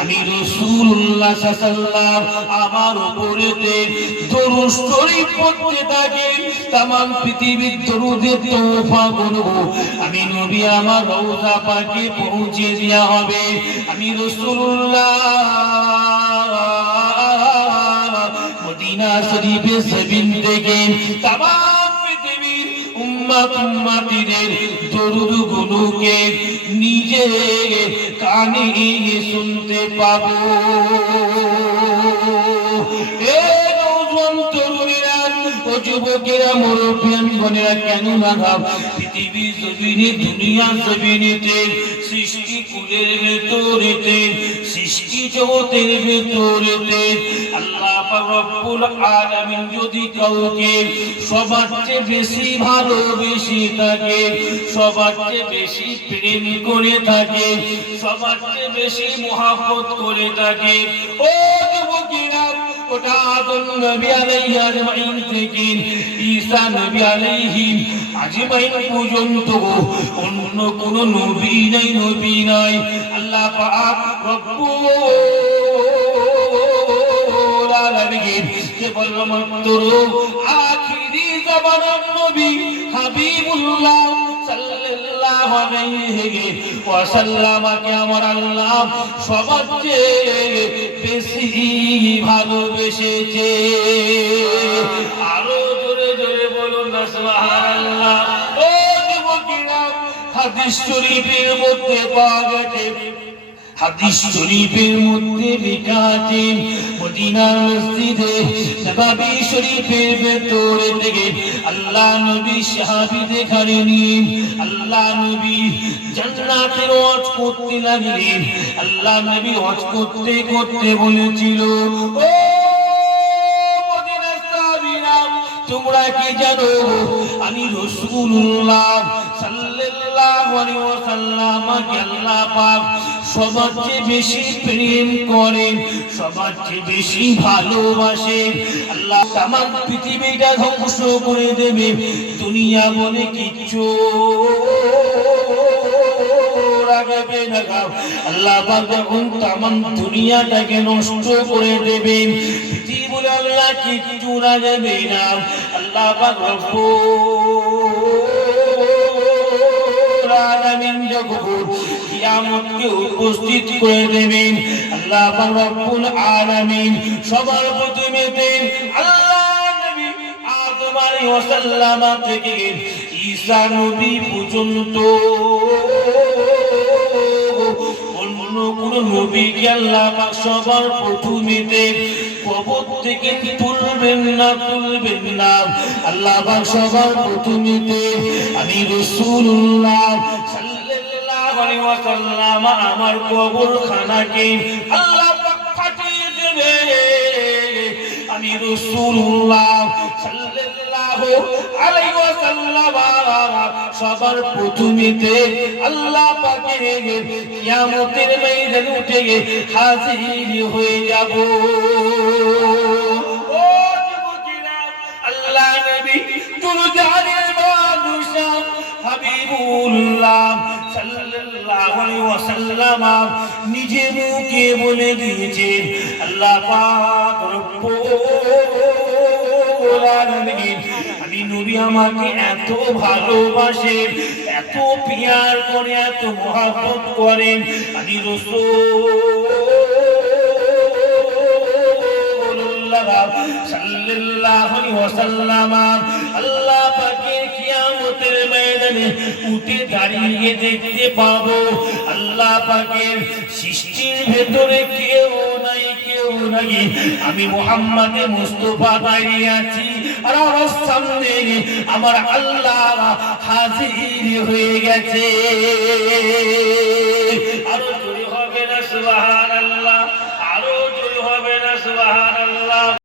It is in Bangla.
আমি রাসূলুল্লাহ সাল্লাল্লাহু আমার উপরেতে দরুদ শরীফ পড়তে থাকি, तमाम পৃথিবীর দরুদের তোফা করব। আমি নবী আমার রওজা পাকে পৌঁছে দেয়া হবে। আমি রাসূলুল্লাহ মদিনা শরীফের জমিন থেকে तमाम পৃথিবীর উম্মতিদের দরুদ গুলোকে নিজে কানে শুনতে পাবো। এ নওজোয়ান তরুণীরা ও যুবকেরা মুরব্বিয়ান বোনেরা, কেন না পৃথিবীর জমিনে দুনিয়া জমিনেতে সৃষ্টি কুলের ভেতরেতে সৃষ্টি জগতের ভেতরেতে আল্লাহ পাক রব্বুল আলামিন যদি কাউকে সবার চেয়ে বেশি ভালোবেসে থাকে, সবার চেয়ে বেশি প্রেম করে থাকে, সবার চেয়ে বেশি মহব্বত করে থাকে, ও যুবকেরা, ওটা আদম নবী আলাইহিস আজমাইন থেকে ঈসা নবী আলাইহিস আজমাইন পর্যন্ত অন্য কোন নবী নাই। আল্লাহ পাক রব্বুল আলামিন কেবল মাত্র আখিরি জামানার নবী হাবিবুল্লাহ সাল্লাল্লাহু আলাইহি ওয়াসাল্লামকে আমার আল্লাহ সবার চেয়ে বেশি ভালোবেসেছে। আরো জোরে জোরে বলুন না সুবহানাল্লাহ। ও যুবকেরা, হাদিস শরীফের মধ্যে পাওয়া গেছে, হাদিস শরীফের মধ্যে লেখা আছে, মদিনার মসজিদে নববী শরীফের ভেতরে থেকে আল্লাহ নবী সাহাবী দেখালেনি, আল্লাহ নবী জান্নাতের ওয়াজ করতে লাগলেন। আল্লাহ নবী ওয়াজ করতে করতে বলেছিল, ও মদিনার সাহাবীরা, তোমরা কি জানো আমি রাসূলুল্লাহ সাল্লাল্লাহু আলাইহি ওয়াসাল্লামকে আল্লাহ পাক সবার চেয়ে বেশি প্রেম করেন, সবার চেয়ে বেশি ভালোবাসেন। আল্লাহ তামাম পৃথিবীটা ধ্বংস করে দেবে, দুনিয়া বলে কিচ্ছু রাখবে না। আল্লাহ পাক যখন তামাম দুনিয়াটাকে নষ্ট করে দেবেন, পৃথিবী বলে আল্লাহ কিচ্ছু রাখবে না। আল্লাহ পাক রব্বুল আলামিন যখন কিয়ামতকে উপস্থিত করে দেবেন, আল্লাহ পাক রব্বুল আলামিন সবার প্রথমেতে আল্লাহ নবী আদম আলাইহিস সালাম থেকে ঈসা নবী পর্যন্ত অন্য কোন নবীকে আল্লাহ পাক সবার প্রথমেতে কবর থেকে তুলবেন না। আল্লাহ পাক সবার প্রথমেতে আমি রাসূলুল্লাহ সাল্লাল্লাহু আলাইহি ওয়াসাল্লাম আমার কবরখানাকে আল্লাহ পাক ফাটিয়ে দেবে। আমি রাসূলুল্লাহ সাল্লাল্লাহু আলাইহি ওয়াসাল্লাম সবার প্রথমেতে আল্লাহ পাকের কিয়ামতের ময়দানে উঠে হাজির হয়ে যাব। ও যুবকেরা, আল্লাহ নবী দুরজানের বাদশা হাবিবুল্লাহ সাল্লাল্লাহু আলাইহি ওয়াসাল্লাম নিজে মুখে বলে দিয়েছেন, আল্লাহ পাক রব্বুল আলামিন আমি নবী আমাকে এত ভালোবাসেন, এত পিয়ার করে, এত মহব্বত করেন। আমি রাসূলুল্লাহ সাল্লাল্লাহু আলাইহি ওয়াসাল্লাম আল্লাহ পাকের কিয়ামতের ময়দানে উঠে দাঁড়িয়ে দেখতে পাবো, আল্লাহ পাকের সৃষ্টির ভেতরে কেউ নাই আমি মুহাম্মদ মুস্তাফা দাঁড়িয়ে আছি, আর আমার সামনে আমার আল্লাহ হাজির হয়ে গেছে। আরো জোরে হবে না সুবহানাল্লাহ।